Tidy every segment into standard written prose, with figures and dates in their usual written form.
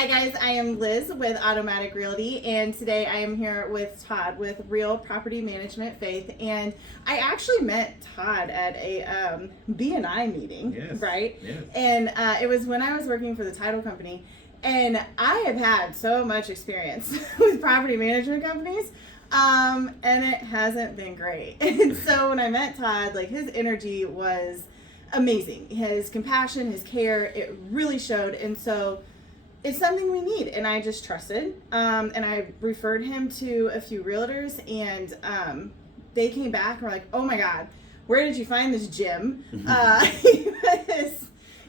Hi guys, I am Liz with Automatic Realty, and today I am here with Todd with Real Property Management Faith. And I actually met Todd at a B&I meeting, Yes. right? Yes. And it was when I was working for the title company, and I have had so much experience with property management companies, and it hasn't been great. And so when I met Todd, like, his energy was amazing. His compassion, his care, it really showed. And so it's something we need, and I just trusted. And I referred him to a few realtors, and they came back and were like, "Oh my God, where did you find this Jim?" He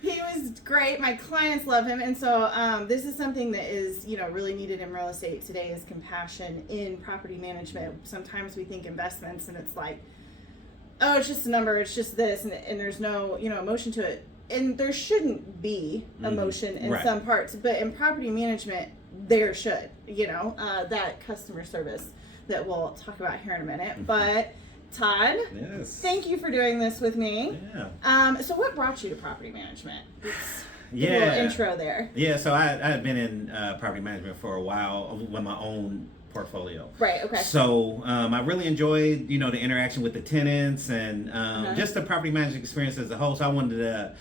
was great. My clients love him, and so this is something that is really needed in real estate today, is compassion in property management. Sometimes we think investments, and it's like, oh, it's just a number, it's just this, and there's no emotion to it. And there shouldn't be emotion in Right. some parts, but in property management, there should, that customer service that we'll talk about here in a minute. But Todd, Yes. thank you for doing this with me. Yeah. So what brought you to property management? Yeah. A little intro there. Yeah. So I had been in property management for a while with my own portfolio. Right. Okay. So I really enjoyed, the interaction with the tenants and just the property management experience as a whole. So I wanted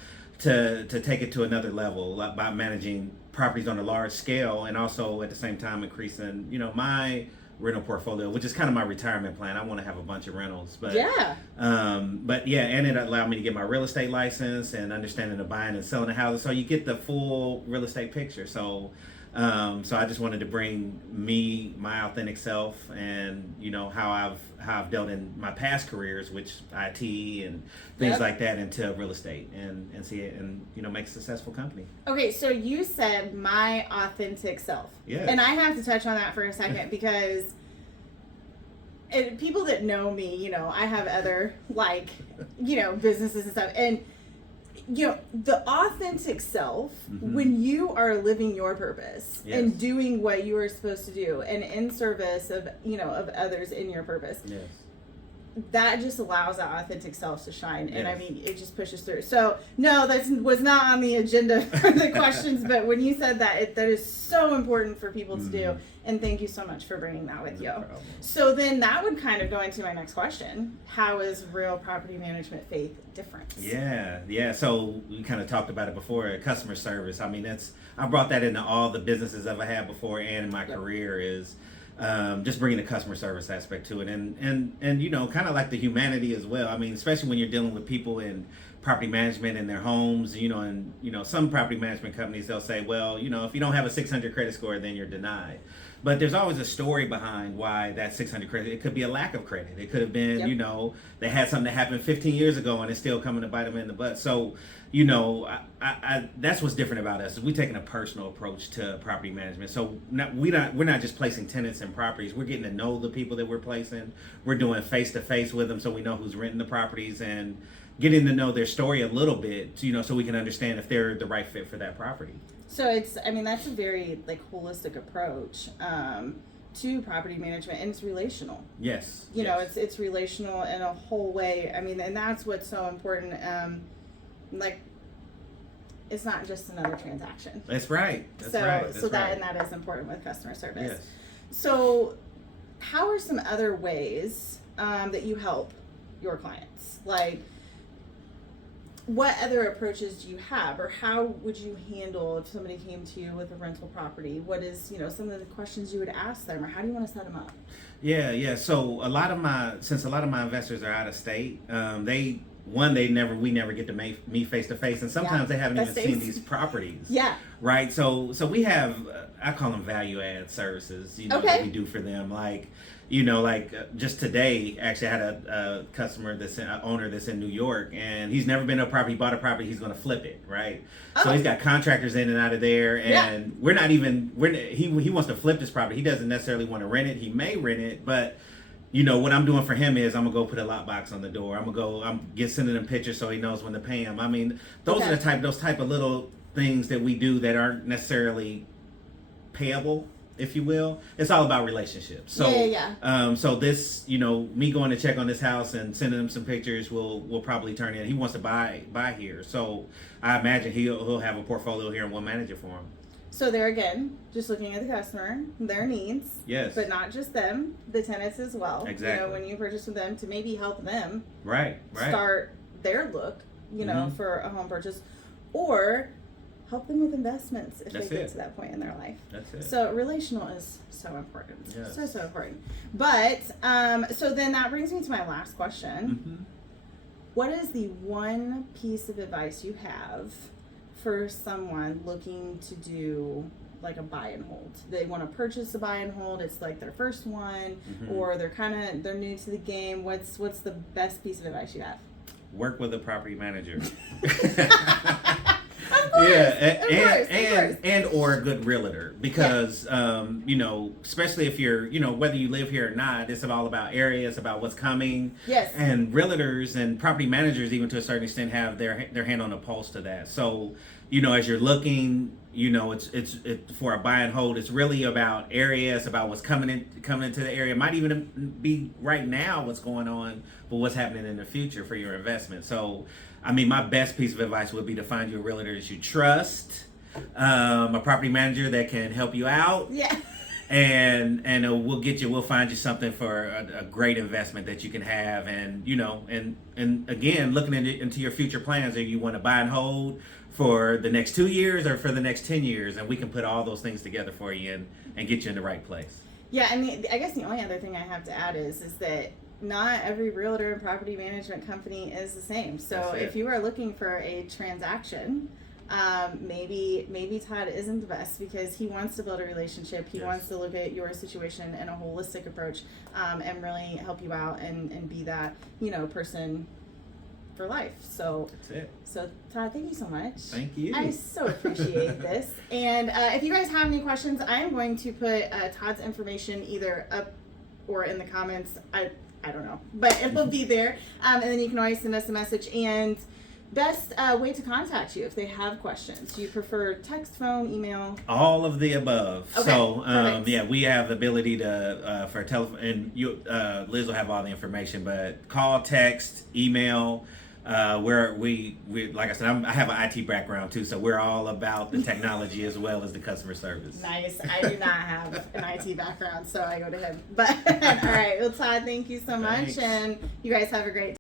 to take it to another level, like by managing properties on a large scale, and also at the same time increasing, my rental portfolio, which is kind of my retirement plan. I want to have a bunch of rentals, but yeah. And it allowed me to get my real estate license and understanding of buying and selling the houses. So you get the full real estate picture. So I just wanted to bring me, my authentic self, and how I've dealt in my past careers, which IT and things like that, into real estate and see it and make a successful company. Okay, so you said my authentic self. Yeah. And I have to touch on that for a second because people that know me, I have other businesses and stuff, and the authentic self, when you are living your purpose and doing what you are supposed to do and in service of of others in your purpose, that just allows that authentic self to shine. And I mean, it just pushes through. So no, that was not on the agenda for the questions, but when you said that, that is so important for people to do. And thank you so much for bringing that with you. Problem. So then that would kind of go into my next question. How is Real Property Management Faith different? Yeah. So we kind of talked about it before. Customer service. I mean, I brought that into all the businesses I've had before and in my career, is just bringing the customer service aspect to it, and kind of like the humanity as well. I mean, especially when you're dealing with people in property management in their homes, and some property management companies, they'll say, well, if you don't have a 600 credit score, then you're denied. But there's always a story behind why that 600 credit. It could be a lack of credit. It could have been, they had something that happened 15 years ago and it's still coming to bite them in the butt. So, I that's what's different about us. We're taking a personal approach to property management. So we're not just placing tenants in properties. We're getting to know the people that we're placing. We're doing face-to-face with them so we know who's renting the properties, and getting to know their story a little bit, so we can understand if they're the right fit for that property. So that's a very holistic approach to property management, and it's relational. Yes. It's relational in a whole way. I mean, and that's what's so important. It's not just another transaction. That's right. That's so right. that is important with customer service. Yes. So how are some other ways that you help your clients? Like, what other approaches do you have, or how would you handle if somebody came to you with a rental property? What is, some of the questions you would ask them, or how do you want to set them up? Yeah. So since a lot of my investors are out of state, we never get to meet face to face, and sometimes they haven't even seen these properties. Yeah. Right. So we have, I call them value add services, that we do for them. Just today, actually, I had a customer an owner that's in New York, and he's never been to a property. He bought a property. He's going to flip it. Right. So he's got contractors in and out of there, and he wants to flip this property. He doesn't necessarily want to rent it. He may rent it, but what I'm doing for him is I'm gonna go put a lockbox on the door. I'm sending him pictures so he knows when to pay him. I mean, those are those type of little things that we do that aren't necessarily payable, if you will. It's all about relationships. So so this, me going to check on this house and sending him some pictures will probably turn in. He wants to buy here, so I imagine he'll have a portfolio here and we'll manage it for him. So there again, just looking at the customer, their needs, Yes. but not just them, the tenants as well. Exactly. You know, when you purchase with them, to maybe help them Right. start their look, you know, for a home purchase, or help them with investments if That's they get it. to that point in their life. That's it. So relational is so important. Yes. So important. But so then that brings me to my last question. What is the one piece of advice you have for someone looking to do like a buy and hold? They want to purchase a buy and hold. It's like their first one, or they're new to the game. What's the best piece of advice you have? Work with a property manager. Of course, and or a good realtor, because you know, especially if you're, you know, whether you live here or not, it's all about area, it's about what's coming. Yes. And realtors and property managers, even to a certain extent, have their hand on the pulse to that. So, you know, as you're looking, you know, it's for a buy and hold. It's really about area. It's about what's coming into the area. It might even be right now what's going on, but what's happening in the future for your investment. So, I mean, my best piece of advice would be to find you a realtor that you trust, a property manager that can help you out. Yeah. And we'll find you something for a great investment that you can have. And, you know, and again, looking into your future plans, or you want to buy and hold for the next 2 years or for the next 10 years, and we can put all those things together for you and get you in the right place. Yeah, I mean, I guess the only other thing I have to add is that not every realtor and property management company is the same. So if you are looking for a transaction, maybe Todd isn't the best, because he wants to build a relationship. He wants to look at your situation in a holistic approach, and really help you out and be that, you know, person for life. So that's it. So Todd, thank you so much. Thank you. I so appreciate this. And if you guys have any questions, I'm going to put Todd's information either up or in the comments. I don't know, but it will be there. And then you can always send us a message. And best way to contact you if they have questions. Do you prefer text, phone, email? All of the above. Okay, so perfect. yeah, we have the ability to for telephone, and Liz will have all the information. But call, text, email. Where we like I said, I have an IT background too, so we're all about the technology as well as the customer service. Nice. I do not have an IT background, so I go to him. But all right, well, Todd, thank you so much, Thanks. and you guys have a great day.